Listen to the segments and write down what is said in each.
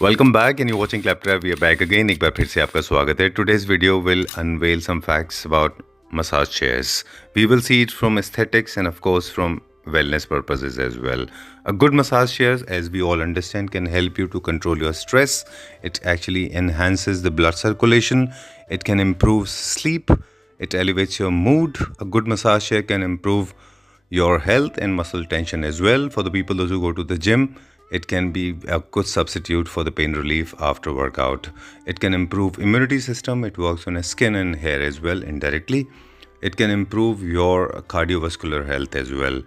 Welcome back and you're watching Claptrap. We are back again. एक बार फिर से आपका स्वागत है. Today's video will unveil some facts about massage chairs. We will see it from aesthetics and of course from wellness purposes as well. A good massage chair, as we all understand, can help you to control your stress. It actually enhances the blood circulation. It can improve sleep. It elevates your mood. A good massage chair can improve your health and muscle tension as well. For the people those who go to the gym, it can be a good substitute for the pain relief after workout. It can improve immunity system. It works on the skin and hair as well indirectly. It can improve your cardiovascular health as well.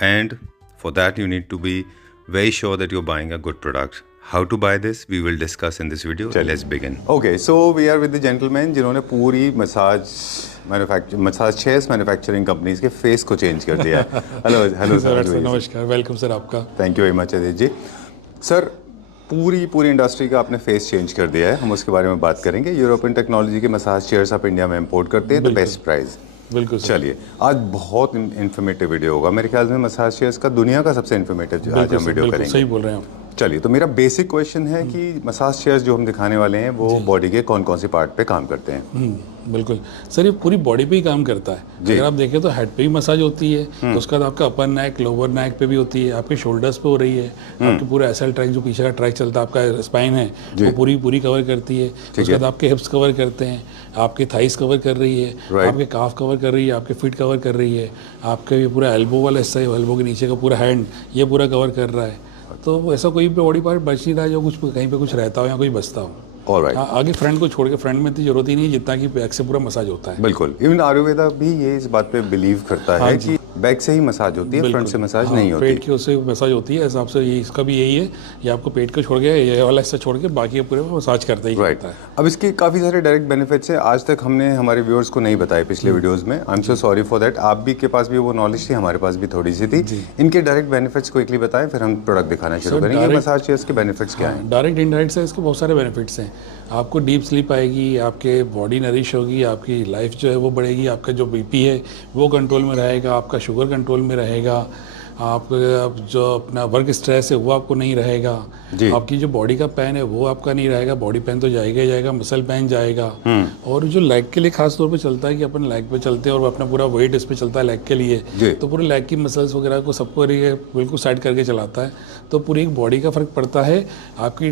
And for that you need to be very sure that you're buying a good product. How to buy this we will discuss in this video. Let's begin. Okay, so we are with the gentleman जिन्होंने पूरी massage chairs manufacturing companies के face को change कर दिया है. Hello sir. नमस्कार, welcome sir आपका. Thank you very much Adit ji. Sir पूरी इंडस्ट्री का आपने फेस चेंज कर दिया है. हम उसके बारे में बात करेंगे. यूरोपियन टेक्नोलॉजी के मसाज चेयर्स आप इंडिया में इंपोर्ट करते हैं द बेस्ट प्राइस. बिल्कुल. चलिए आज बहुत इन्फॉर्मेटिव वीडियो होगा. मेरे ख्याल में मसाज चेयर्स का दुनिया का सबसे इन्फॉर्मेटिव आज हम वीडियो करेंगे. सही बोल रहे हैं आप. चलिए, तो मेरा बेसिक क्वेश्चन है कि मसाज चेयर्स जो हम दिखाने वाले हैं वो बॉडी के कौन कौन से पार्ट पे काम करते हैं. बिल्कुल सर, ये पूरी बॉडी पे ही काम करता है. अगर आप देखें तो हेड पे भी मसाज होती है, तो उसके बाद आपका अपर नेक लोअर नेक पे भी होती है, आपके शोल्डर्स पे हो रही है, आपके पूरा एसएल ट्रैक जो पीछे का ट्रैक चलता है, आपका स्पाइन है वो पूरी कवर करती है. उसके बाद आपके हिप्स कवर करते हैं, आपके थाइस कवर कर रही है, आपके काफ कवर कर रही है, आपके फीट कवर कर रही है, आपके पूरा एल्बो वाला हिस्सा है, एल्बो के नीचे का पूरा हैंड ये पूरा कवर कर रहा है. तो ऐसा कोई बॉडी पार्ट बच नहीं रहा है जो कुछ कहीं पे कुछ रहता हो या कोई बचता हो. आगे फ्रंट को छोड़ के फ्रंट में इतनी जरूरत ही नहीं जितना कि बैक से पूरा मसाज होता है. बिल्कुल. इवन आयुर्वेदा भी ये इस बात पे बिलीव करता है कि बैक से ही मसाज होती है, फ्रंट से मसाज नहीं होती. पेट की उससे मसाज होती है. हिसाब से ये इसका भी यही है, ये आपको पेट को छोड़ के ये वाला हिस्सा छोड़ के बाकी पूरे मसाज करते ही करता है. अब इसके काफ़ी सारे डायरेक्ट बेनिफिट्स हैं. आज तक हमने हमारे व्यूअर्स को नहीं बताए पिछले वीडियोस में. I am so sorry for that. आप भी के पास भी वो नॉलेज थी, हमारे पास भी थोड़ी सी थी. इनके डायरेक्ट बेनिफिट्स क्विकली बताएं, फिर हम प्रोडक्ट दिखाना शुरू करेंगे. मसाज चेयर्स के बेनिफिट्स क्या हैं? डायरेक्ट इनडायरेक्ट से इसके बहुत सारे बेनिफिट्स हैं. आपको डीप स्लीप आएगी, आपके बॉडी नरिश होगी, आपकी लाइफ जो है वो बढ़ेगी, आपका जो बीपी है वो कंट्रोल में रहेगा, आपका शुगर कंट्रोल में रहेगा, आप जो अपना वर्क स्ट्रेस है वो आपको नहीं रहेगा, आपकी जो बॉडी का पेन है वो आपका नहीं रहेगा. बॉडी पेन तो जाएगा ही जाएगा, मसल पेन जाएगा. और जो लेग के लिए खास तौर पे चलता है कि अपन लेग पे चलते हैं और अपना पूरा वेट इस पे चलता है लेग के लिए, तो पूरे लेग की मसल्स वगैरह को सबको बिल्कुल साइड करके चलाता है. तो पूरी एक बॉडी का फर्क पड़ता है. आपकी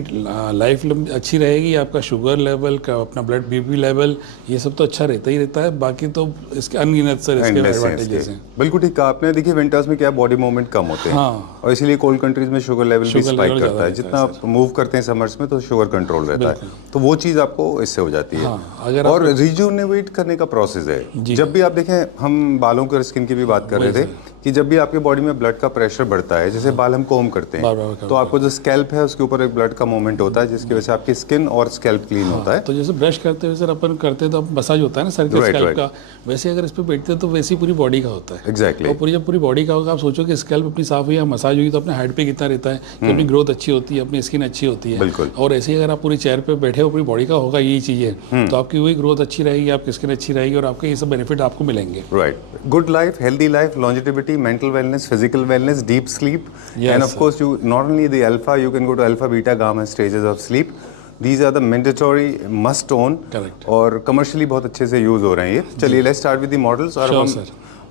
लाइफ अच्छी रहेगी, आपका शुगर लेवल का अपना ब्लड बीपी लेवल ये सब तो अच्छा रहता ही रहता है. बाकी तो इसके अनगिनत सर इसके एडवांटेजेस हैं. बिल्कुल ठीक कहा आपने. देखिए विंटर्स में क्या बॉडी मूवमेंट कम होते हैं और इसीलिए कोल्ड कंट्रीज में शुगर लेवल भी स्पाइक करता है. जितना आप मूव करते हैं समर्स में तो शुगर कंट्रोल रहता है, तो वो चीज़ आपको इससे हो जाती है. और रिजुनेट करने का प्रोसेस है. जब भी आप देखें, हम बालों के स्किन की भी बात कर रहे थे कि जब भी आपके बॉडी में ब्लड का प्रेशर बढ़ता है, जैसे बाल हम कोम करते हैं तो आपको जो स्कैल्प है उसके ऊपर एक ब्लड का मूवमेंट होता है जिसकी वजह से आपकी स्किन और स्कैल्प क्लीन होता है. तो जैसे ब्रश करते हुए सर अपन करते हैं तो मसाज होता है ना सर के स्कैल्प का, वैसे अगर इस पे बैठते हैं तो वैसे ही पूरी बॉडी का होता है. एग्जैक्टली. और जब पूरी बॉडी का होगा, आप सोचो कि स्कैल्प अपनी साफ हुई या मसाज हुई तो अपने हेड पे कितना रहता है कि अपनी ग्रोथ अच्छी होती है, अपनी स्किन अच्छी होती है. बिल्कुल. और ऐसे ही अगर आप पूरी चेयर पे बैठे हो पूरी बॉडी का होगा यही चीज़ें, तो आपकी वही ग्रोथ अच्छी रहेगी, आपकी स्किन अच्छी रहेगी और आपके ये सब बेनिफिट आपको मिलेंगे. Right. Good life, healthy life, longevity, mental wellness, physical wellness, deep sleep, and of course you not only the alpha, you can go to alpha, beta, gamma stages of sleep. These are the mandatory must own. Correct. और commercially बहुत अच्छे से use हो रहे हैं ये. चलिए let's start with the models. और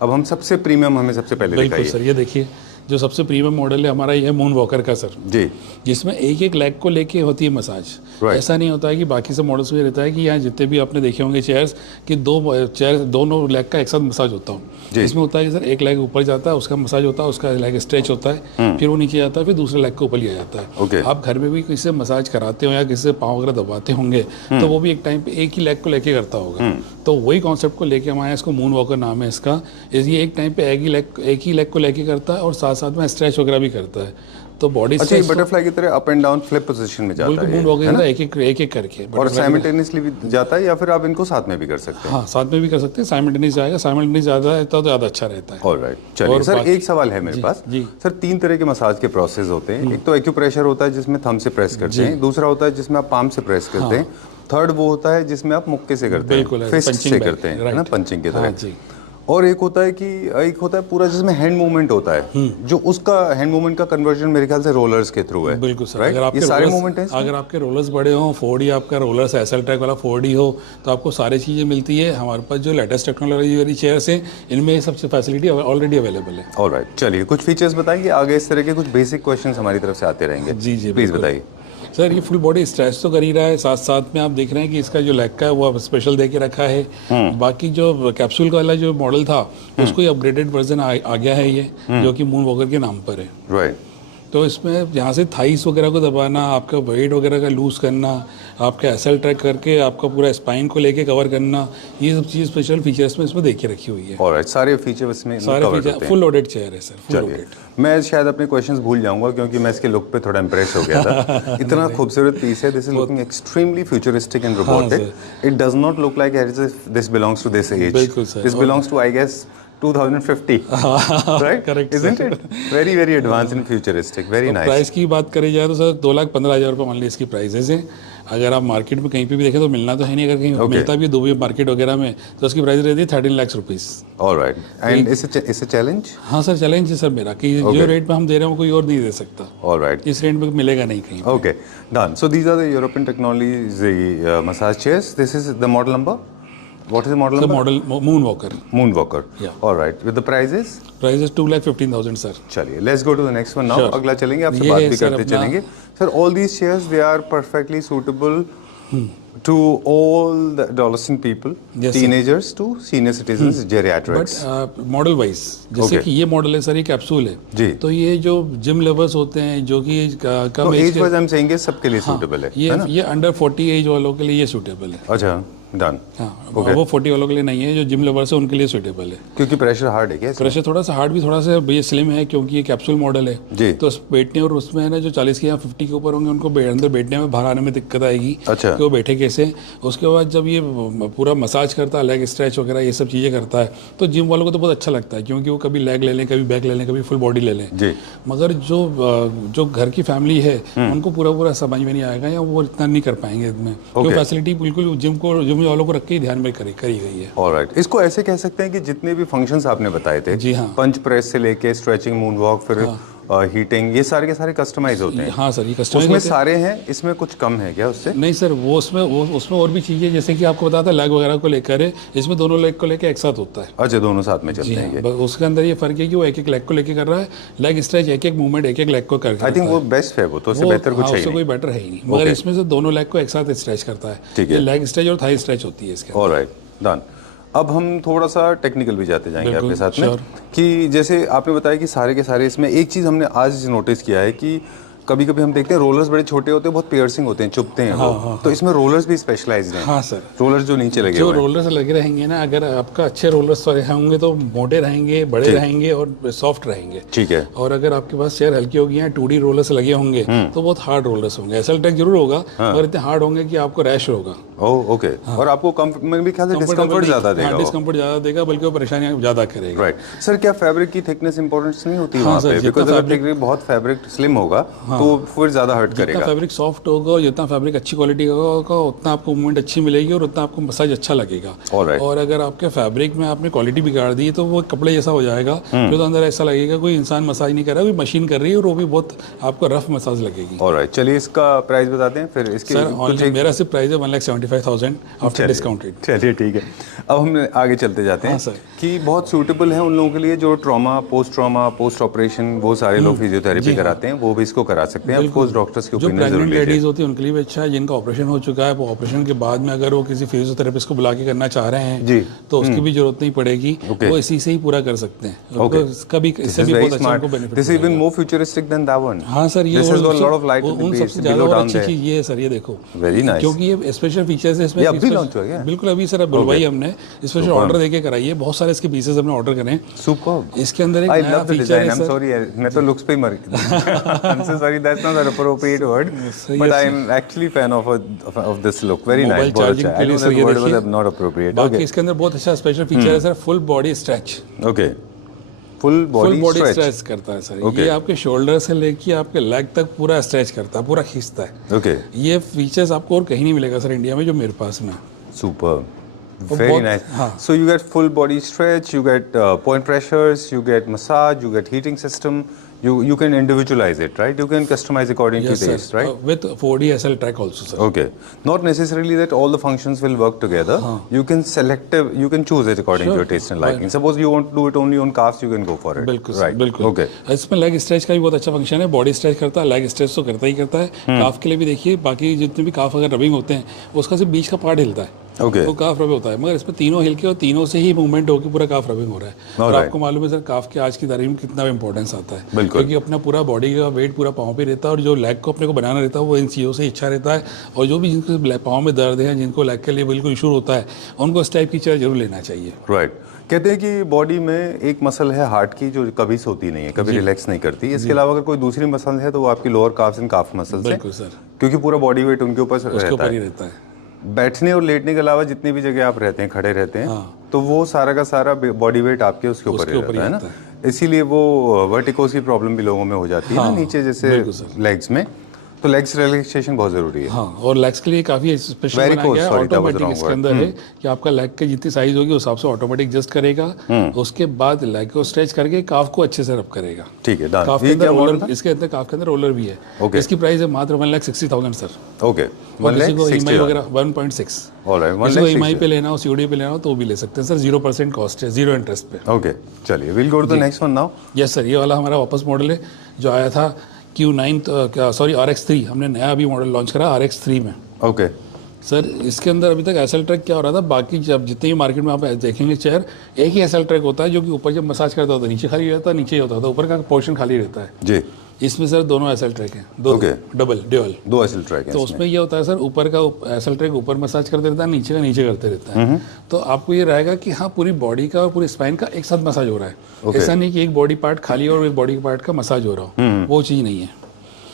अब हम सबसे प्रीमियम हमें सबसे पहले दिखाइए. बिल्कुल सर, ये देखिए जो सबसे प्रीमियम मॉडल है हमारा ये है मून वॉकर का सर जी, जिसमें एक लेग को लेके होती है मसाज. ऐसा नहीं होता है कि बाकी सब मॉडल्स में रहता है कि यहाँ जितने भी आपने देखे होंगे चेयर्स कि दोनों लेग का एक साथ मसाज होता हो. इसमें होता है कि सर एक लेग ऊपर जाता है, उसका मसाज होता है, उसका लेग स्ट्रेच होता है, फिर वो नीचे जाता है, फिर दूसरे लेग को ऊपर लिया जाता है. आप घर में भी किसी से मसाज कराते हो या किसी से पाँव वगैरह दबाते होंगे तो वो भी एक टाइम पे एक ही लेग को लेके करता होगा. तो वही कॉन्सेप्ट को लेके हमारे इसको मून वॉकर नाम है इसका. ये एक टाइम पे एक ही लेग को लेके करता है और साथ साथ में स्ट्रेच वगैरह भी करता है. तो बॉडी अच्छा, बटरफ्लाई की तरह up and down flip position में जाता है. मून वॉकर एक करके और साइमल्टेनियसली भी जाता है या फिर आप इनको साथ में भी कर सकते हैं? हाँ, साथ में भी कर सकते हैं. साइमल्टेनियस जाएगा, साइमल्टेनियस ज़्यादा रहता है तो ज़्यादा अच्छा रहता है. ऑलराइट. चलिए सर, एक सवाल है मेरे पास. सर 3 तरह के मसाज के प्रोसेस होते हैं. एक तो एक्यूप्रेशर होता है जिसमें थंब से प्रेस करते हैं, दूसरा होता है जिसमें आप पाम से प्रेस करते हैं, थर्ड वो होता है जिसमें आप मुक्के से करते हैं, फिस्ट से करते हैं, है ना, पंचिंग की तरह. और एक होता है पूरा जिसमें हैंड मूवमेंट होता है, जो उसका हैंड मूवमेंट का कन्वर्जन मेरे ख्याल से रोलर्स के थ्रू है। बिल्कुल सर। राइट, ये सारे मूवमेंट हैं। अगर आपके रोलर्स बड़े हों, 4D आपका रोलर्स एसएल ट्रैक वाला 4D हो, तो आपको सारी चीज़ें मिलती है। हमारे पास जो लेटेस्ट टेक्नोलॉजी वाली चेयर्स हैं, इनमें ये सबसे फैसिलिटी ऑलरेडी अवेलेबल है। ऑलराइट, चलिए कुछ फीचर्स बताइए, आगे इस तरह के कुछ बेसिक क्वेश्चंस हमारी तरफ से आते रहेंगे। जी जी, प्लीज़ बताइए। सर ये फुल बॉडी स्ट्रेच तो कर ही रहा है, साथ साथ में आप देख रहे हैं कि इसका जो लेग का है वो स्पेशल दे के रखा है। बाकी जो कैप्सूल का वाला जो मॉडल था उसको ही अपग्रेडेड वर्जन आ गया है ये, जो कि मून वॉकर के नाम पर है। राइट, तो इसमें यहाँ से थाइस वगैरह को दबाना, आपका वेट वगैरह का लूज करना, आपका एसएल ट्रैक करके आपका पूरा स्पाइन को लेके कवर करना, ये सब चीज़ स्पेशल फीचर्स में इसमें देखी रखी हुई है। ऑलराइट, सारे फीचर्स इसमें सारे फीचर फुल लोडेड चेयर है सर, फुल चलिए, लोडेड। मैं शायद अपने क्वेश्चंस भूल जाऊंगा क्योंकि मैं इसके लुक पे थोड़ा इंप्रेस हो गया था। इतना खूबसूरत पीस है, this is looking extremely futuristic and robotic. It does not look like this belongs to this age. बिल्कुल sir. This belongs to I guess 2050, right? Correct, Isn't sir. it? Very, very advanced and futuristic. Very nice. Price की बात करी जाए तो sir 2,15,000 रुपये मान ली इसकी prices हैं। अगर आप मार्केट में कहीं पे भी देखें तो मिलना तो है नहीं, अगर कहीं मिलता भी दुबई मार्केट वगैरह में तो उसकी प्राइस रहती है 13 lakh rupees. All right. And is a challenge? हाँ सर, चैलेंज है सर मेरा कि जो रेट पे हम दे रहे हैं वो कोई और नहीं दे सकता। All right. इस रेट में मिलेगा नहीं कहीं। Okay, done. So these are the European technologies, the massage chairs. This is the model number. What is the model The number? model Moonwalker. Moonwalker. Yeah. All right. With the prices? Price is 2,15,000 sir. चलिए, let's go to the next one now. Sure. अगला चलेंगे, आपसे ये बात है भी sir करते अपना- चलेंगे। Sir, all these chairs they are perfectly suitable to all the adolescent people, Yes, sir. teenagers to senior citizens, geriatrics. But model wise जैसे Okay. कि ये मॉडल है सर, ये कैप्सूल है जी। तो ये जो जिम लेवर्स होते हैं जो कि तो कम एज एज वाइज हम कहेंगे सबके लिए सूटेबल है ना? ये अंडर 40 एज वालों के लिए ये सूटेबल है। अच्छा, डन। हाँ, वो 40 वालों के लिए नहीं है, जो जिम लेवर्स है उनके लिए सूटेबल है। क्योंकि प्रेशर हार्ड है क्या इसमें? प्रेशर थोड़ा सा हार्ड भी थोड़ा सा ये स्लिम है क्योंकि ये कैप्सूल मॉडल है। जी। तो बैठने और उसमें है ना जो 40 के या 50 के ऊपर होंगे उनको अंदर बैठने में, बाहर आने में दिक्कत आएगी। अच्छा। कि वो बैठे कैसे। उसके बाद जब ये पूरा मसाज करता है, लेग स्ट्रेच वगैरह ये सब चीज़ें करता है, तो जिम वालों को तो बहुत अच्छा लगता है क्योंकि वो कभी लेग ले लें, कभी बैक ले लें, कभी फुल बॉडी ले लें। जी। मगर जो घर की फैमिली है उनको पूरा समझ में नहीं आएगा या वो इतना नहीं कर पाएंगे इसमें। तो फैसिलिटी बिल्कुल जिम वालों को रख के ही ध्यान में करी गई है। ऑलराइट, इसको ऐसे कह सकते हैं कि जितने भी फंक्शंस आपने बताए थे, जी हाँ। पंच प्रेस से लेके स्ट्रेचिंग, मून वॉक, फिर हीटिंग, ये सारे के सारे कस्टमाइज होते हैं। हाँ सर, ये कस्टमाइज उसमें सारे हैं, इसमें कुछ कम है क्या उससे? नहीं सर, वो उसमें और भी चीज़ें जैसे कि आपको बताया था लेग वगैरह को लेकर है, इसमें दोनों लेग को लेकर एक साथ होता है। अच्छा, दोनों साथ में चलते हैं ये। बस उसके अंदर ये फर्क है कि वो एक एक लेग को लेके कर रहा है, लेग स्ट्रेच एक एक मूवमेंट एक एक लेग को करके। आई थिंक वो बेस्ट है, वो तो उससे बेहतर कुछ है ही उससे नहीं। कोई बेटर है ही नहीं, मगर इसमें से दोनों लेग को एक साथ स्ट्रेच करता है। ठीक है। लेग स्ट्रेच और थाई स्ट्रेच होती है इसके अंदर। Alright, done. अब हम थोड़ा सा टेक्निकल भी जाते जाएंगे बिल्कुल, आपके साथ में sure. कि जैसे आपने बताया कि सारे के सारे इसमें एक चीज़ हमने आज नोटिस किया है कि कभी कभी हम देखते हैं रोलर्स बड़े छोटे होते हैं, बहुत पियर्सिंग होते हैं, चुभते हैं वो। तो इसमें रोलर्स भी स्पेशलाइज्ड हैं। हाँ सर, रोलर्स जो नीचे लगे जो हुए हैं। रोलर्स लगे रहेंगे ना, अगर आपका अच्छे रोलर्स होंगे तो मोटे रहेंगे, बड़े रहेंगे और सॉफ्ट रहेंगे। ठीक है। और अगर आपके पास चेयर हल्की होगी या 2D रोलर्स लगे होंगे तो बहुत हार्ड रोलर्स होंगे। एसएल ट्रैक जरूर होगा मगर इतने हार्ड होंगे कि आपको रैश होगा। Oh okay. और आपको मैं भी ख्याल से डिस्कम्फर्ट ज़्यादा देगा वो। डिस्कम्फर्ट ज़्यादा देगा, बल्कि वो परेशानियां ज़्यादा करेगा। राइट सर, क्या फैब्रिक की थिकनेस इंपॉर्टेंस नहीं होती हाँ वहाँ सर, पे? जितना बिकॉज अगर फैब्रिक बहुत फैब्रिक स्लिम होगा तो फिर ज़्यादा हर्ट जितना करेगा। फैब्रिक सॉफ्ट होगा और जितना फैब्रिक अच्छी क्वालिटी का होगा उतना आपको मूवमेंट अच्छी मिलेगी और उतना आपको मसाज अच्छा लगेगा। Alright. और अगर आपके फैब्रिक में आपने क्वालिटी बिगाड़ दी तो वो कपड़े जैसा हो जाएगा, फिर तो अंदर ऐसा लगेगा कोई इंसान मसाज नहीं कर रहा है, कोई मशीन कर रही है और वो भी बहुत आपको रफ मसाज लगेगी। ऑलराइट, चलिए इसका प्राइस बताते हैं फिर इसके सर ऑनलाइन मेरा सिर्फ प्राइस है 1,75,000 आफ्टर डिस्काउंटेड। चलिए ठीक है, अब हम आगे चलते जाते हैं। हाँ सर। कि बहुत सूटेबल है उन लोगों के लिए जो ट्रॉमा, पोस्ट ऑपरेशन, वो सारे लोग फिजियोथेरेपी कराते हैं, वो भी इसको करा सकते हैं। ऑफ कोर्स डॉक्टर्स की जो ओपिनियन प्रेग्नेंट जरूर लीजिए। लेडीज होती है उनके लिए भी अच्छा है, जिनका ऑपरेशन हो चुका है वो ऑपरेशन के बाद में अगर वो किसी फिजियोथेरेपिस्ट को बुला के करना चाह रहे हैं जी। तो उसकी भी जरूरत नहीं पड़ेगी, Okay. वो इसी से ही पूरा कर सकते हैं। Okay. तो इसका भी This इससे is भी very बहुत अच्छा smart. उनको benefit This is even more futuristic than that one. हाँ सर, ये This has got a lot of light to the उन base, सबसे ज़्यादा below, और down अच्छी there. चीज़ ये है सर, ये देखो Very nice. क्योंकि ये स्पेशल फीचर्स है इसमें। ये अभी launch हुआ क्या? बिल्कुल अभी सर बुलवाई हमने स्पेशल ऑर्डर देके कराई है, बहुत सारे इसके पीसेस हमने ऑर्डर करे हैं। Superb. इसके अंदर एक I नया love the फीचर design. है I'm सर। sorry, मैं तो looks पे ही मर I'm so sorry, that's not an appropriate word, but I'm actually fan of this look. Very nice. Mobile बहुत चार्जिंग अच्छा। के I लिए know सर that ये word was देखिए। not appropriate. बाकी Okay. इसके अंदर बहुत अच्छा स्पेशल फीचर है sir, full body stretch. Okay. Full body stretch करता है सर। ये आपके शोल्डर से लेके आपके लेग तक पूरा स्ट्रेच करता है, पूरा खींचता है। ओके, ये फीचर्स आपको और कहीं नहीं मिलेगा सर इंडिया में जो मेरे पास में। Super. Very nice. So you get full body stretch, you get point pressures, you get massage, you get heating system. You can individualize it, right? You can customize according to taste, right? With 4D SL track also, sir. Okay. Not necessarily that all the functions will work together. You can choose it according to your taste and liking. Suppose you want to do it only on calves, you can go for it. बिल्कुल right? बिल्कुल Okay. इसमें leg stretch का भी बहुत अच्छा function है. Body stretch करता है, लेग स्ट्रेच तो करता ही करता है. काफ के लिए भी देखिए, बाकी जितने भी काफ अगर रबिंग होते हैं उसका सिर्फ बीच का पार्ट हिलता है. Okay. तो काफ रब होता है, मगर इसमें तीनों हिल के और तीनों से ही मूवमेंट होकर पूरा काफ रबिंग हो रहा है. और आपको मालूम है सर, काफ के आज की तारीख में कितना इंपॉर्टेंस आता है, क्योंकि अपना पूरा बॉडी का वेट पूरा पाँव पे रहता है, और जो लेग को अपने को बनाना रहता है वो इन चीज़ों से इच्छा रहता है. और जो भी जिनको पाँव में दर्द है, जिनको लेग के लिए बिल्कुल इशू होता है, उनको इस टाइप की चेयर जरूर लेना चाहिए. राइट. कहते हैं कि बॉडी में एक मसल है हार्ट की जो कभी सोती नहीं है, कभी रिलैक्स नहीं करती. इसके अलावा अगर कोई दूसरी मसल है तो वो आपकी lower carbs and calf muscles है. बिल्कुल सर, क्योंकि पूरा बॉडी वेट उनके ऊपर रहता है. बैठने और लेटने के अलावा जितनी भी जगह आप रहते हैं, खड़े रहते हैं, तो वो सारा का सारा बॉडी वेट आपके उसके ऊपर ही रहता है ना. इसीलिए वो वर्टिकोस की प्रॉब्लम भी लोगों में हो जाती है ना, नीचे जैसे लेग्स में. तो लेग्स रिलैक्सेशन बहुत जरूरी है. हाँ, और लेग्स के लिए काफी स्पेशल बनाया गया है. ऑटोमेटिक इसके अंदर है कि आपका लेग की जितनी साइज होगी उस हिसाब से ऑटोमेटिक एडजस्ट करेगा. उसके बाद लेग को स्ट्रेच करके काफ को अच्छे से रब करेगा. ठीक है. काफ के अंदर रोलर, इसके अंदर काफ के अंदर रोलर भी है. इसकी प्राइस है मात्र 1,60,000 सर. ओके. EMI वगैरह 1.6. ऑलराइट. EMI पे लेना हो, COD पे लेना हो तो वो भी ले सकते हैं सर. 0% कॉस्ट है, 0 इंटरेस्ट पे. ओके, चलिए will go to the next one now. Yes sir, ये वाला हमारा वापस मॉडल है जो आया था RX3. हमने नया अभी मॉडल लॉन्च करा RX3 में. ओके सर, इसके अंदर अभी तक एसएल ट्रैक क्या हो रहा था, बाकी जब जितने भी मार्केट में आप देखेंगे चेयर, एक ही एसएल ट्रैक होता है जो कि ऊपर जब मसाज करता होता है नीचे खाली रहता है, नीचे होता था, ऊपर का पोर्शन खाली रहता है जी. इसमें सर दोनों एसएल ट्रैक हैं, दो डबल ड्यूअल 2 एसएल ट्रैक हैं. तो उसमें ये होता है सर, ऊपर का एसएल ट्रैक ऊपर मसाज करते रहता है, नीचे का नीचे करते रहता है. तो आपको ये रहेगा कि हाँ, पूरी बॉडी का और पूरी स्पाइन का एक साथ मसाज हो रहा है. ऐसा नहीं कि एक बॉडी पार्ट खाली और एक बॉडी पार्ट का मसाज हो रहा हो, वो चीज़ नहीं है.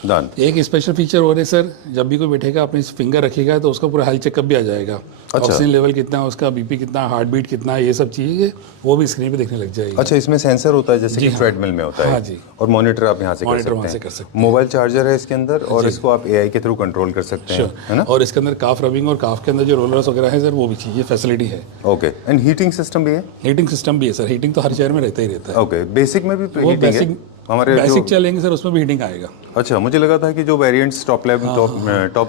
Done. एक स्पेशल फीचर हो रहा है सर, जब भी कोई बैठेगा अपनी फिंगर रखेगा तो उसका पूरा हेल्थ चेकअप भी आ जाएगा. ऑक्सीजन लेवल कितना है उसका, बीपी कितना, हार्ट बीट कितना है, ये सब चीज़ें वो भी स्क्रीन पे देखने लग जाएगी. अच्छा, इसमें सेंसर होता है जैसे कि ट्रेडमिल में होता है. हाँ जी. और मॉनिटर आप यहाँ से कर सकते हैं. मोबाइल चार्जर है इसके अंदर और इसको आप AI के थ्रू कंट्रोल कर सकते हैं, है ना. और इसके अंदर काफ रबिंग और काफ के अंदर जो रोलर्स वगैरह है सर, वो भी चीज़ें फैसिलिटी है. ओके. एंड हीटिंग सिस्टम भी है. हीटिंग सिस्टम भी है सर. हीटिंग तो हर चेयर में रहता ही रहता है. ओके. बेसिक में भी हीटिंग है हमारे बेसिक चलेंगे सर, उसमें भी हीटिंग आएगा. अच्छा, मुझे लगा था कि जो वेरिएंट्स टॉप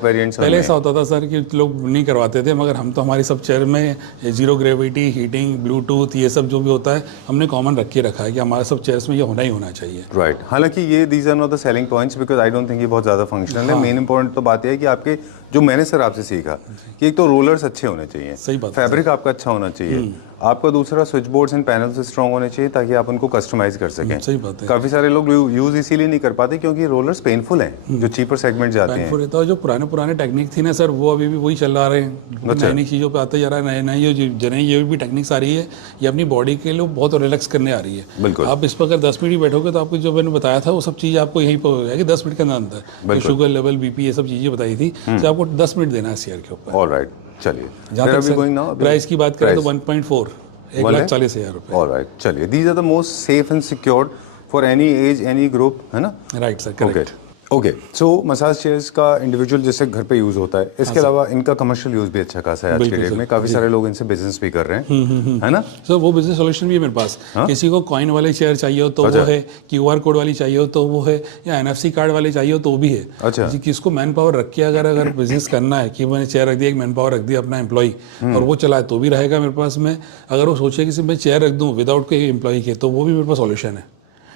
वेरिएंट्स पहले ऐसा होता था सर कि लोग नहीं करवाते थे, मगर हम तो हमारी सब चेयर में जीरो ग्रेविटी, हीटिंग, ब्लूटूथ, ये सब जो भी होता है हमने कॉमन रखा है कि हमारे सब चेयर्स में ये होना ही होना चाहिए. राइट. हालांकि ये these are not the selling points because I don't think ये बहुत ज़्यादा फंक्शनल है. मेन इंपॉर्टेंट तो बात यह है कि आपके जो मैंने सर आपसे सीखा कि एक तो रोलर्स अच्छे होने चाहिए, सही बात, फैब्रिक आपका अच्छा होना चाहिए, आपका दूसरा switch boards and panels strong होने चाहिए ताकि आप उनको कस्टमाइज कर सकें. सही बात है. काफ़ी सारे लोग यूज़ इसीलिए नहीं कर पाते क्योंकि रोलर्स पेनफुल हैं जो चीपर सेगमेंट जाते हैं. रहता है. जो पुराने टेक्निक थी ना सर, वो अभी भी वही चल रहे हैं. नई चीज़ों पे आते जा रहा है, नई ये भी टेक्निक्स आ रही है, ये अपनी बॉडी के लिए बहुत रिलैक्स करने आ रही है. बिल्कुल. आप इस पर अगर 10 मिनट भी बैठोगे तो आपको जो मैंने बताया था वो सब चीज़ आपको यहीं पर हो जाएगी 10 मिनट के अंदर. शुगर लेवल, बीपी, ये सब चीज़ें बताई थी, तो आपको 10 मिनट देना है चेयर के ऊपर. ऑलराइट. चलिए, प्राइस की बात करें तो 1.4 1,40,000 रुपये. ऑलराइट. चलिए, these are the most safe and secured for any age, any group, है ना. Right sir, correct. Okay. So massage chairs का इंडिविजुअल जैसे घर पे यूज होता है, इसके अलावा इनका कमर्शियल यूज भी अच्छा खासा है आज के डेट में. काफी सारे लोग इनसे बिजनेस भी कर रहे हैं, है ना. सर, वो बिजनेस सॉल्यूशन भी है मेरे पास. किसी को कॉइन वाले चेयर चाहिए हो तो वो है, QR कोड वाली चाहिए हो तो वो है, या NFC कार्ड वाले चाहिए हो तो वो भी है. अच्छा. किसको मैन पावर रख के अगर बिजनेस करना है कि मैंने चेयर रख दिया, एक मैन पावर रख दिया अपना एम्प्लॉय और वो चलाए तो भी रहेगा मेरे पास में. अगर वो सोचे कि मैं चेयर रख दूँ विदाउट कोई एम्प्लॉय के, तो वो भी मेरे पास सॉल्यूशन है.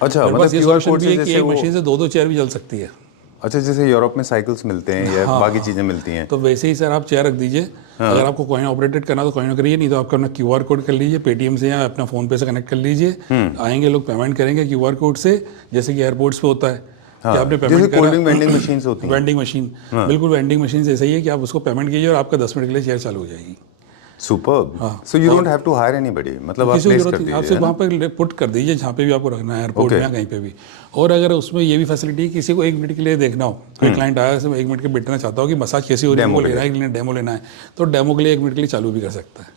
अच्छा, मतलब ये सॉल्यूशन भी है कि एक मशीन से 2 चेयर भी चल सकती है. अच्छा, जैसे यूरोप में साइकिल्स मिलते हैं या बाकी चीजें मिलती हैं, तो वैसे ही सर आप चेयर रख दीजिए. अगर आपको कॉइन ऑपरेटेड करना तो कॉइन करिए, नहीं तो आप अपना QR कोड कर लीजिए पेटीएम से या अपना फोन पे से कनेक्ट कर लीजिए. आएंगे लोग पेमेंट करेंगे QR कोड से, जैसे कि एयरपोर्ट्स पे होता है कि आपने पेमेंट करा. वेंडिंग मशीन होती है. वेंडिंग मशीन, बिल्कुल वेंडिंग मशीन जैसे ही है कि आप उसको पेमेंट कीजिए और आपका 10 मिनट के लिए चेयर चालू हो जाएगी. Superb. So you don't have to hire anybody. मतलब आप प्लेस कर दीजिए, आप सिर्फ वहाँ पर पुट कर दीजिए जहाँ पे भी आपको रखना है, एयरपोर्ट में या कहीं पे भी. और अगर उसमें ये भी फैसिलिटी है किसी को 1 मिनट के लिए देखना हो, कोई क्लाइंट आया है 1 मिनट के बैठना चाहता हो कि मसाज कैसी हो रही है, वो लेना है, डेमो लेना है, तो डेमो के लिए 1 मिनट के लिए चालू भी कर सकता है.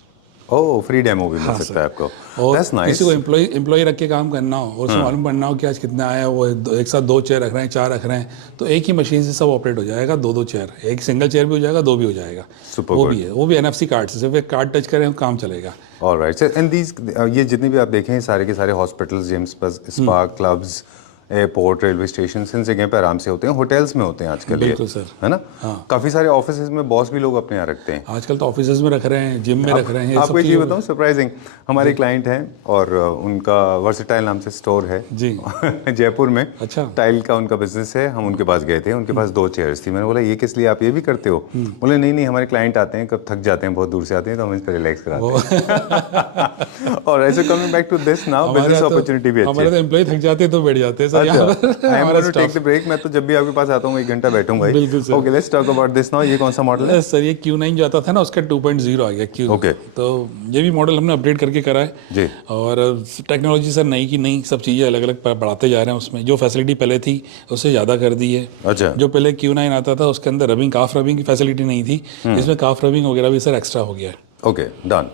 ओह, फ्री डेमो भी मिल हाँ, सकता है आपको। और दैट्स नाइस। किसी को एम्प्लॉय रख के काम करना हो और उसमें मालूम पड़ना हो कि आज कितना आया, वो एक साथ 2 चेयर रख रहे हैं, 4 रख रहे हैं, तो एक ही मशीन से सब ऑपरेट हो जाएगा। 2 चेयर, एक सिंगल चेयर भी हो जाएगा, 2 भी हो जाएगा। Super वो good. भी है, वो भी NFC कार्ड से, सिर्फ एक कार्ड टच करें काम चलेगा। ऑलराइट सर, एंड दीज ये जितने भी आप देखें सारे के सारे hospitals, gym, spa, clubs, airport, railway station, इन जगह पे आराम से होते हैं, होटल्स में होते हैं आजकल ये, बिल्कुल सर। है ना? काफ़ी सारे ऑफिसेज में बॉस भी लोग अपने यहाँ रखते हैं। आजकल तो ऑफिस में रख रहे हैं, जिम में रख रहे हैं। आपको एक चीज़ बताऊँ सरप्राइजिंग, हमारे क्लाइंट हैं और उनका वर्सेटाइल नाम से स्टोर है जी। जयपुर में। अच्छा। टाइल का उनका बिजनेस है। हम उनके पास गए थे, उनके पास 2 चेयर्स थी। मैंने बोला ये किस लिए, आप ये भी करते हो? बोले नहीं नहीं, हमारे क्लाइंट आते हैं, कब थक जाते हैं, बहुत दूर से आते हैं, तो हम इस पर रिलैक्स कराते हैं। और ऐसे coming back to this now, business opportunity भी अच्छी हमारे है। तो एम्प्लॉय थक जाते हैं तो बैठ जाते हैं सर यहाँ पर। आई एम हमारा going to take the break. मैं तो जब भी आपके पास आता हूँ 1 घंटा बैठूंगा ही। बिल्कुल sir. Okay, let's talk about this now. ये कौन सा मॉडल है? सर ये Q9 जो आता था ना, उसका 2.0 आ गया Q। ओके। तो ये भी मॉडल हमने अपडेट करके करा है जी। और टेक्नोलॉजी सर नई की नई सब चीज़ें अलग अलग बढ़ाते जा रहे हैं। उसमें जो फैसिलिटी पहले थी उससे ज़्यादा कर दी है। अच्छा। जो पहले Q9 आता था उसके अंदर रबिंग, काफ रबिंग की फैसिलिटी नहीं थी, इसमें काफ रबिंग वगैरह भी सर एक्स्ट्रा हो गया है। Okay, done.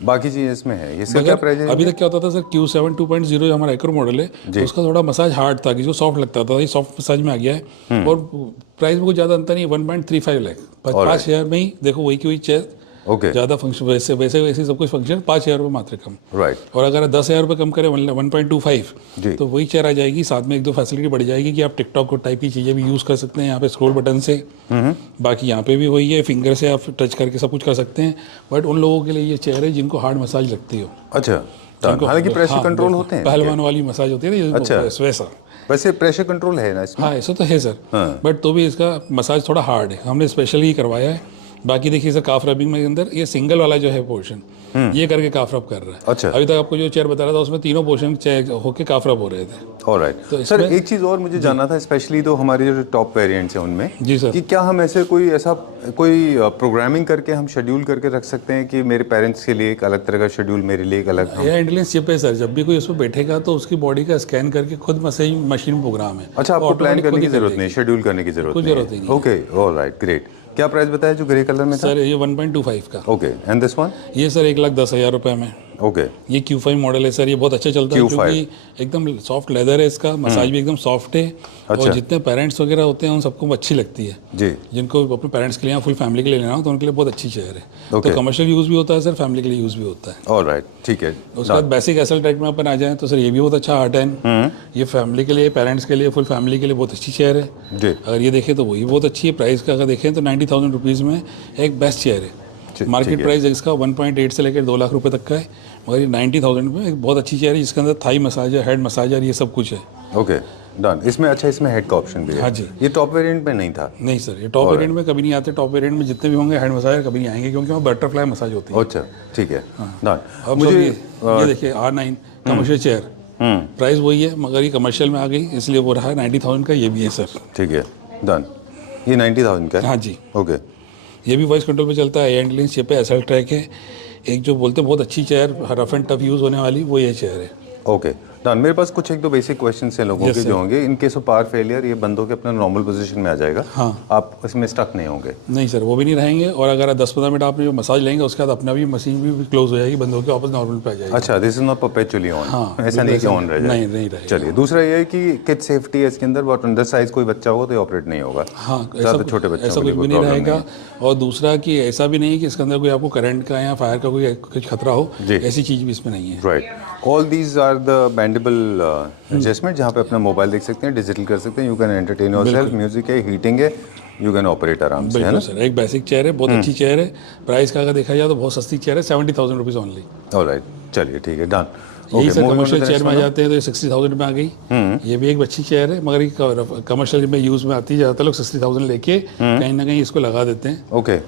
बाकी चीज़ इसमें है, इसका क्या प्राइस है? अभी तक क्या होता था सर, Q7 2.0 जो हमारा एक और मॉडल है, उसका थोड़ा मसाज हार्ड था, कि जो सॉफ्ट लगता था, ये सॉफ्ट मसाज में आ गया है। और प्राइस में कुछ ज़्यादा अंतर नहीं, 1.35 लाख, 5,000 में ही देखो वही की वही चेयर। ओके। ज़्यादा फंक्शन वैसे वैसे सब कुछ फंक्शन 5,000 रुपये मात्र कम। राइट। और अगर 10,000 रुपये कम करें 1.25, जी। तो वही चेयर आ जाएगी। साथ में 1-2 फैसिलिटी बढ़ जाएगी कि आप टिकटॉक को टाइप की चीज़ें भी यूज़ कर सकते हैं यहाँ पे स्क्रॉल बटन से। बाकी यहाँ पे भी वही है, फिंगर से आप टच करके सब कुछ कर सकते हैं। बट उन लोगों के लिए ये चेयर है जिनको हार्ड मसाज लगती हो। अच्छा, हालांकि प्रेशर कंट्रोल होते हैं, पहलवान वाली मसाज होती है ना। अच्छा। वैसा। वैसे प्रेशर कंट्रोल है ना इसमें? हाँ, ऐसा तो है सर। बट तो भी इसका मसाज थोड़ा हार्ड है, हमने स्पेशली करवाया है। बाकी देखिए सर, काफ रबिंग में अंदर ये सिंगल वाला जो है पोर्शन, ये करके काफ रब कर रहा है। अच्छा। अभी तक आपको जो चेयर बता रहा था उसमें तीनों पोर्शन होके काफ रब हो रहे थे। ऑलराइट। तो सर एक चीज़ और मुझे जानना था, स्पेशली तो हमारे जो टॉप वेरिएंट्स हैं उनमें, जी सर, कि क्या हम ऐसे कोई प्रोग्रामिंग करके हम शेड्यूल करके रख सकते हैं कि मेरे पेरेंट्स के लिए एक अलग तरह का शेड्यूल, मेरे लिए एक अलग? ये इंटेलिजेंस चिप है सर, जब भी कोई उसमें बैठेगा तो उसकी बॉडी का स्कैन करके खुद मशीन प्रोग्राम है। अच्छा, आपको प्लान करने की जरूरत नहीं, शेड्यूल करने की जरूरत नहीं। Okay, alright, great. क्या प्राइस बताया जो ग्रे कलर में था? सर ये 1.25 का। Okay, and this one? ये सर 1,10,000 रुपये में। ओके। ये Q5 मॉडल है सर, ये बहुत अच्छा चलता है क्योंकि एकदम सॉफ्ट लेदर है इसका, मसाज भी एकदम सॉफ्ट है। अच्छा। और जितने पेरेंट्स वगैरह होते हैं उन सबको अच्छी लगती है जी। जिनको अपने पेरेंट्स के लिए, फुल फैमिली के लिए लेना हो तो उनके लिए बहुत अच्छी चेयर है। Okay. तो कमर्शियल यूज़ भी होता है सर, फैमिली के लिए यूज़ भी होता है। ऑलराइट, ठीक है। उसके बाद बेसिक एसल टाइप में अपन आ जाएं तो सर ये भी बहुत अच्छा R10, ये फैमिली के लिए, पेरेंट्स के लिए, फुल फैमिली के लिए बहुत अच्छी चेयर है। जी। अगर ये देखें तो वही बहुत अच्छी है। प्राइस का अगर देखें तो 90,000 रुपीज़ में एक बेस्ट चेयर है। मार्केट प्राइस इसका 1.8 से लेकर 2 लाख रुपए तक का है, मगर ये 90,000 में एक बहुत अच्छी चेयर है जिसके अंदर थाई मसाजर, हेड मसाजर, ये सब कुछ है। Okay, done. इसमें अच्छा, इसमें हेड का ऑप्शन भी है। हाँ जी। ये टॉप वेरिएंट में नहीं था? नहीं सर, ये टॉप वेरिएंट में कभी नहीं आते। टॉप वेरिएंट में जितने भी होंगे हेड मसाजर कभी नहीं आएंगे क्योंकि वहाँ बटरफ्लाई मसाज होती है। अच्छा, ठीक है, डन। अब मुझे ये देखिए R9 कमर्शियल चेयर, प्राइस वही है मगर ये कमर्शियल में आ गई इसलिए वो रहा 90,000 का। ये भी है सर। ठीक है, डन। ये 90,000 का है? हाँ जी। ओके। ये भी वॉइस कंट्रोल पे चलता है, एंडलिंग चिप है, एसएल ट्रैक है। एक जो बोलते हैं बहुत अच्छी chair, rough and tough use होने वाली, वो ये चेयर है। Okay, done. मेरे पास कुछ 1-2 बेसिक क्वेश्चंस हैं लोगों के जो होंगे। In case of power failure ये बंदों के अपना नॉर्मल पोजीशन में आ जाएगा। हाँ। आप इसमें स्टक नहीं होंगे? नहीं सर, वो भी नहीं रहेंगे। और अगर 10-15 मिनट आपने जो मसाज लेंगे उसके बाद अपना भी मशीन भी क्लोज हो जाएगी, बंदों के वापस नॉर्मल पे आ जाएगी। अच्छा, this is not perpetually on? हाँ, ऐसा नहीं कि ऑन रह जाए? नहीं रहेगा। चलिए, दूसरा ये है कि किड सेफ्टी है इसके अंदर, बहुत अंडर साइज कोई बच्चा होगा तो ऑपरेट नहीं होगा। हाँ, ज़्यादा छोटे बच्चों ऐसा के कुछ लिए भी नहीं रहेगा। और दूसरा कि ऐसा भी नहीं है कि इसके अंदर कोई आपको करंट का या फायर का कोई कुछ खतरा हो, ऐसी चीज़ भी इसमें नहीं है। Right. All these are the bendable adjustment जहाँ पे अपना मोबाइल देख सकते हैं, डिजिटल कर सकते हैं, you can entertain yourself, music है, हीटिंग है, यू कैन ऑपरेट आराम से, है ना? सर एक बेसिक चेयर है, बहुत अच्छी चेयर है। प्राइस का अगर देखा जाए तो बहुत सस्ती चेयर है, 70,000 रुपीज़ ओनली। ऑलराइट, चलिए ठीक है, डन। यही सर कमर्शियल चेयर में आ जाते हैं तो ये 60,000 में आ गई। ये भी एक अच्छी चेयर है मगर ये कमर्शियल में यूज़ में आती है। ज़्यादातर लोग 60,000 लेके कहीं ना कहीं इसको लगा देते हैं ओके,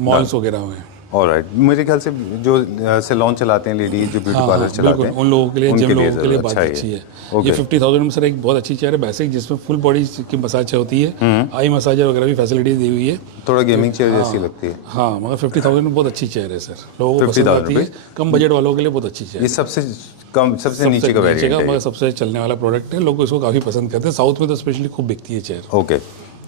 मॉल्स वगैरह में। ऑलराइट। मेरे ख्याल से जो सैलून चलाते हैं लेडीज, जो ब्यूटी पार्लर चलाते हैं, उन लोगों के लिए, जिम लोगों के लिए बात अच्छा अच्छी है। ये 50,000 में सर एक बहुत अच्छी चेयर है बेसिक, जिसमें फुल बॉडी की मसाज होती है, आई मसाजर वगैरह भी फैसिलिटी दी हुई है। थोड़ा गेमिंग चेयर जैसी लगती है। हाँ, मगर 50,000 में बहुत अच्छी चेयर है सर, लोगों को पसंद आती है। कम बजट वालों के लिए बहुत अच्छी चेयर। ये सबसे कम, सबसे नीचे का वेरिएंट है, मगर सबसे चलने वाला प्रोडक्ट है, लोग इसको काफ़ी पसंद करते हैं। साउथ में तो स्पेशली खूब बिकती है चेयर। ओके,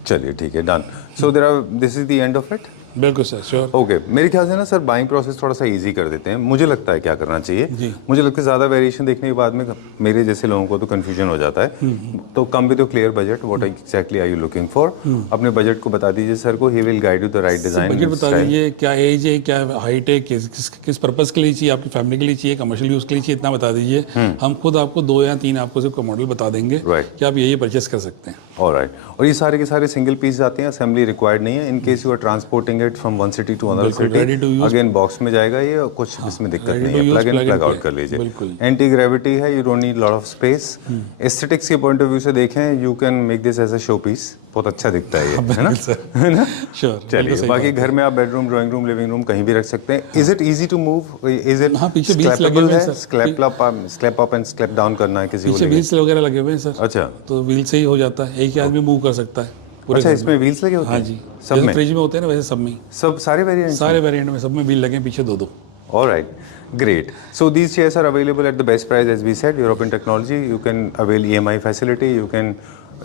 चलिए ठीक है, done. So there are, this is the end of it. बिल्कुल सर, श्योर। ओके मेरे ख्याल से ना सर बाइंग प्रोसेस थोड़ा सा इजी कर देते हैं। मुझे लगता है क्या करना चाहिए, जी। मुझे लगता है ज़्यादा वेरिएशन देखने के बाद में मेरे जैसे लोगों को तो कन्फ्यूजन हो जाता है। तो come with your clear budget, what exactly are you looking for, अपने बजट को बता दीजिए सर को, he will guide you the right design. Budget बता दीजिए, क्या एज है, क्या हाइट है, किस पर्पस के लिए चाहिए, आपकी फैमिली के लिए चाहिए, कमर्शियल यूज़ के लिए चाहिए, इतना बता दीजिए। हम खुद आपको 2 या 3 आपको सिर्फ मॉडल बता देंगे कि आप ये परचेस कर सकते हैं। ऑलराइट, और ये सारे के सारे सिंगल पीस जाते हैं, असेंबली रिक्वायर्ड नहीं है। In case you are transporting it from one city to another city, again box में जाएगा ये, और कुछ इसमें दिक्कत नहीं है, प्लग इन प्लग आउट कर लीजिए। एंटी ग्रेविटी है, you don't need lot of space. Aesthetics के पॉइंट ऑफ व्यू से देखें, you can make this as a show piece, बहुत अच्छा दिखता है ये, है ना? है ना? श्योर। चलिए, बाकी घर में आप bedroom, drawing room, living room कहीं भी रख सकते हैं। Is it easy to move, is it slappable है, slap up and slap down करना है किसी को? पीछे व्हील्स वगैरह लगे हुए हैं सर। अच्छा, तो व्हील से ही हो जाता है, एक ही आदमी मूव कर सकता है। अच्छा, इसमें व्हील्स लगे होते हैं? हाँ जी, सब में? फ्रिज में होते हैं ना, वैसे सब में, सब सारे वेरिएंट में सब में व्हील लगे हैं, पीछे 2-2। All right, great. So these chairs are available at the best price, as we said, European technology. You can avail EMI facility. You can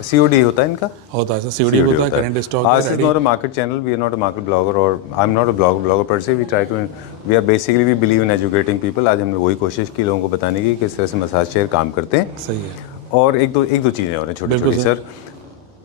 COD होता है इनका? होता है सर, COD होता है, करंट स्टॉक है। Ours is not a market channel. We are not a market blogger, or I'm not a blogger per se. We try to, we are basically we believe in educating people. आज हमने वही कोशिश की लोगों को बताने की किस तरह से मसाज चेयर काम करते हैं। सही है। और एक दो चीज़ें और हैं छोटी-छोटी सर।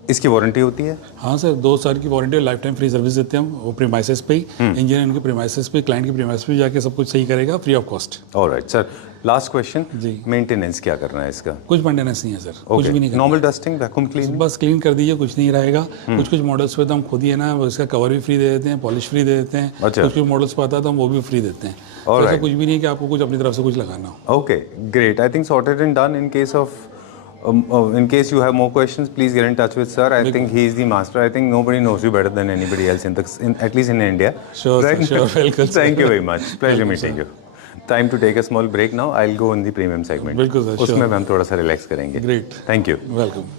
इसकी वारंटी होती है? हाँ सर, 2 साल की वारंटी और लाइफ टाइम फ्री सर्विस देते हैं हम। वो प्रीमाइसेस पे ही, इंजीनियर उनके प्रीमाइसेस पे, क्लाइंट की प्रीमाइसेस पे जाके सब कुछ सही करेगा, free of cost. All right sir, last question जी, मेंटेनेंस क्या करना है इसका? कुछ मेंटेनेंस नहीं है सर, कुछ भी नहीं करना। नॉर्मल डस्टिंग, वैक्यूम क्लीन, बस क्लीन कर दीजिए, कुछ नहीं रहेगा। कुछ मॉडल्स पे तो हम खुद ही है ना, उसका कवर भी फ्री दे देते हैं, पॉलिश फ्री दे देते हैं। अच्छा। कुछ मॉडल्स पे आता है तो हम वो भी फ्री देते हैं। तो ऐसा कुछ भी नहीं कि आपको कुछ अपनी तरफ से कुछ लगाना हो। Okay, great. I think sorted and done. In case you have more questions, please get in touch with sir. I think he is the master. I think nobody knows you better than anybody else at least in India. Sure, right? sir, sure. Welcome. Thank you very much. Pleasure meeting you. Time to take a small break now. I'll go in the premium segment. बिल्कुल sir, उसमें हम थोड़ा सा relax करेंगे। Great. Thank you. Welcome.